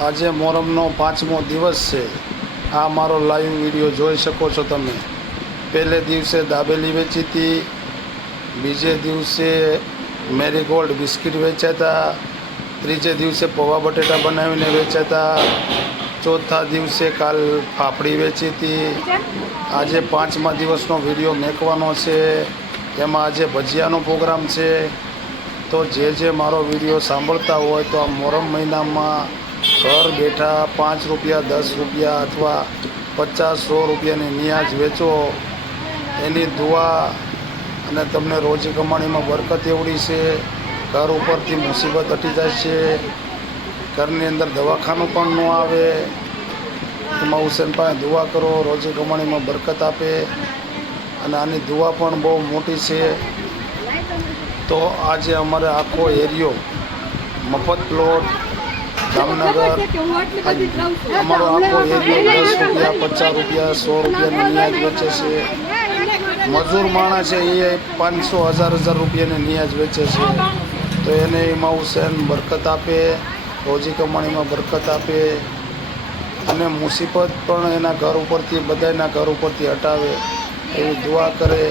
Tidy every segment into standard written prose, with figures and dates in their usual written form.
આજે મોહરમનો 5મો દિવસ છે। આ મારો લાઈવ વિડીયો જોઈ શકો છો તમે। પહેલે દિવસે દાબેલી વેચી હતી, બીજે દિવસે મેરીગોલ્ડ બિસ્કિટ વેચ્યા હતા, ત્રીજે દિવસે પૌવા બટેટા બનાવીને વેચ્યા હતા, ચોથા દિવસે કાલ ફાફડી વેચી હતી। આજે 5મા દિવસનો વિડીયો મેકવાનો છે। એમાં આજે ભજીયાનો પ્રોગ્રામ છે। તો જે મારો વિડીયો સાંભળતા હોય તો આ મોહરમ મહિનામાં ઘર બેઠા 5 રૂપિયા, 10 રૂપિયા અથવા 50-100 રૂપિયાની નિયાજ વેચો, એની દુઆ અને તમને રોજી કમાણીમાં બરકત એવડી છે। ઘર ઉપરથી મુસીબત હટી જાય છે, ઘરની અંદર દવાખાનું પણ ન આવે। એમાં હુસેન પાસે દુઆ કરો, રોજી કમાણીમાં બરકત આપે, અને આની દુઆ પણ બહુ મોટી છે। તો આજે અમારે આખો એરિયો મફત પ્લોટ જામનગર, અમારો આખો એરિયો 10 રૂપિયા, 50 રૂપિયા, 100 રૂપિયાની નિયાજ વેચે છે। મજૂર માણસ છે એ 500-1000 રૂપિયાની નિયાજ વેચે છે। તો એને ઇમામ હુસેન બરકત આપે, રોજી કમાણીમાં બરકત આપે, અને મુસીબત પણ એના ઘર ઉપરથી, બધાના ઘર ઉપરથી હટાવે એવી દુઆ કરે।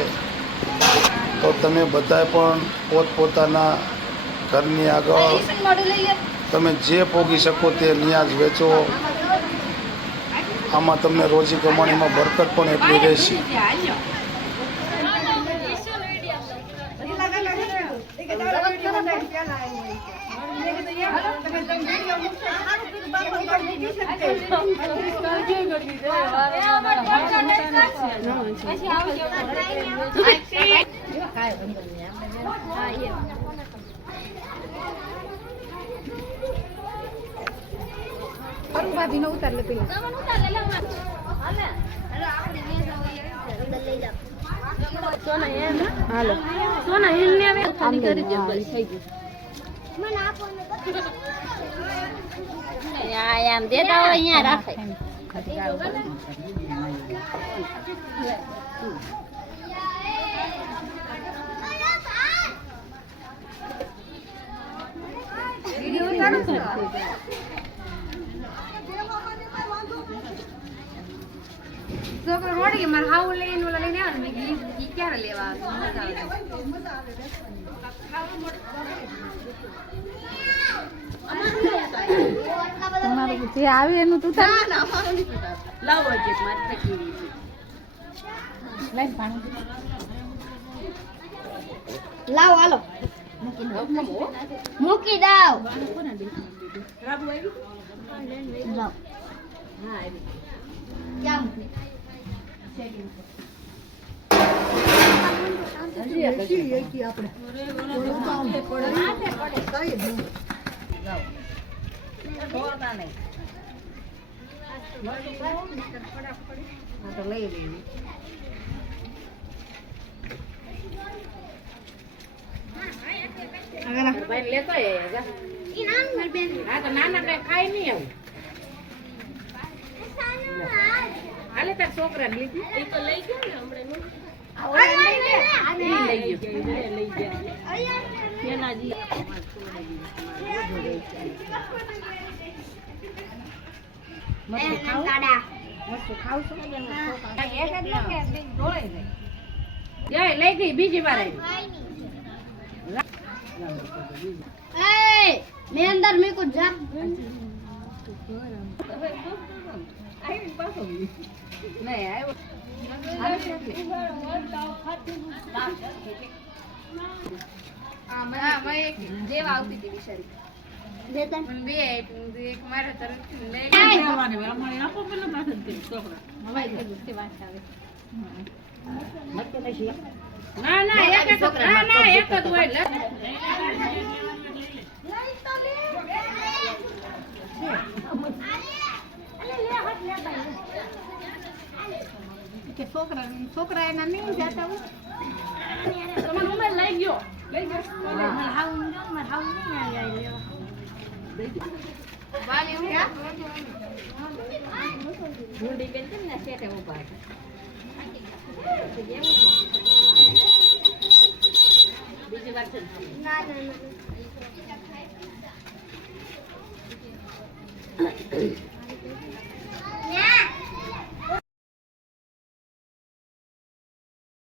તો તમે બધાય પણ પોતપોતાના ઘરની આગળ તમે જે પોગી શકો તે નિયાજ વેચો। આમાં તમને રોજી કમાણીમાં બરકત પણ એટલી રહેશે। અરુણ ભાભી નો ઉતાર લે પેલા સોના એમ હાલો સોના હિલ ને આવે ખાલી કરી દે બસ થઈ ગયું મને આપો ને આમ દેતા હોય અહીંયા રાખે વિડિયો ઉતારો છો છોકરો મોડી માર હાઉ લઈને ઓલા લઈને આવે ને ઈ ક્યારે લેવા તમારું જે આવે એનું તું ના ના અમારું નહીં તું લાવો જે માર તકી લઈ પાણી લાવો હાલો મૂકી દાવ રાબુ આવી લાવ હા આવી ક્યાં મૂકી છોકરા લીધી એ તો લઈ ગયો ને હમણાં લઈ ગઈ બીજી વાર મેં અંદર મેં કુછ જા નહીં આવ્યો દેવા આવતી હતી બિચારી બે એક મારા તરફથી ના ના એક જ હોય છોકરા એના નહીં જતા હોય તમારો મોબાઈલ લઈ ગયો બીજી વાર ના થઈ